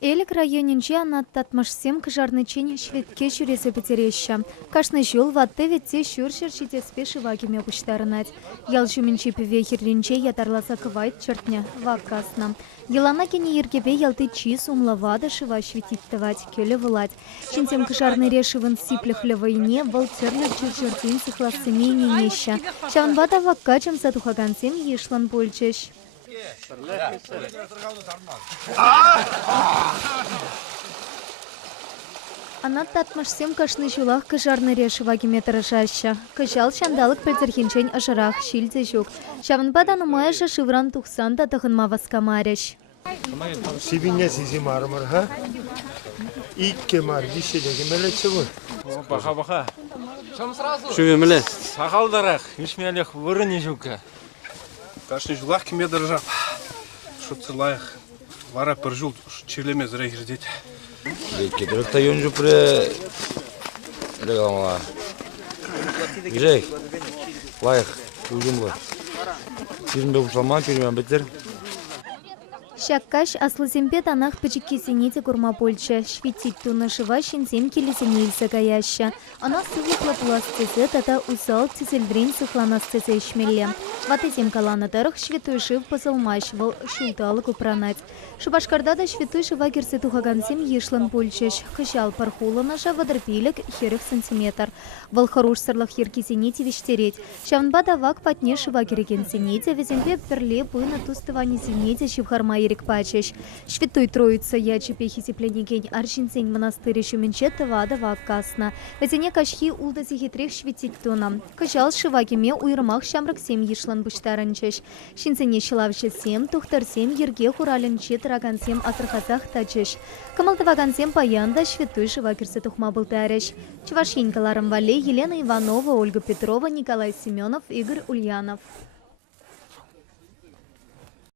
Элик районинче ана татмашсем кыжарнычен шветке жүресе петереща. Кашны жол ватты ветте шүршір шитеспе шывагеме пуштарынать. Ял жүмінче певе хирлинче ятарласа кывайт чертня вакасна. Елана кені ергебе ялты чиз умлавада шыва шветиттывать, көлі вылать. Шинтем кыжарны решивын сиплехлі войне волтерлі чырчыртын сихлассыме ненеща. Шаванбада ваккачым затухагансем ешлан польчеш. Ана татмашсем кашны жулах кыжарны решиваги метражаща. Кыжал шандалык пельзерхинчен ажарах шильзе жук. Шаванбада нумая жа шивран тухсан да тахынма васкамаряш. Сибиня сизи мармар, ха? Икке мар, дишедеги мелечевой. Баха-баха. Шувемеле. Сахалдарах, ишмелех вырыни жука. Кашны жулах кеме дыржа. Шуцылайх. Вара пыржул, чирлеме зря гирдеть. Кедректа юнжу пре регаламала. Гжей. Лайх ужумлы. Тирмбе ушламан тирмен бетер. Шаккаш аслысемпе танах печеккесенете курма польча. Швитит туна шыва шинсем келесене илсе каяща. Ана сывыхла пластезе тата усал цицельдрин сыхланастезе ишмелле. Ватезем каланы тарых шветуй шыв посылмаш вал шулталы купранать. Шубашкарда да шветуй шыва керсе тухагансем ешлан польчеш. Хыжал пархулана ша вадрпилек херых сантиметр. Вал харуш сырлах херкесенете вештереть. Шавнбада вак патне шыва керекенсенете везенве перле пына тустывани сенете шивхарма ерек пачеш. Шветуй троица ячи пехи тепленеген аршинсень монастырь шуменчета вада вак касна. Везене кашхи улдази хитрех шветить тунам. Кыжал шывагеме уйрмах шамрак сем ешлан буштаранчеш. Шинсене шылавше сем, тухтар сем ерге хуралинче траган сем асырхазах тачеш. Камалтываган сем паянда шветуй шыва керсе тухма былтареш. Чувашинкаларым вале Елена Иванова, Ольга Петрова, Николай Семенов, Игорь Ульянов.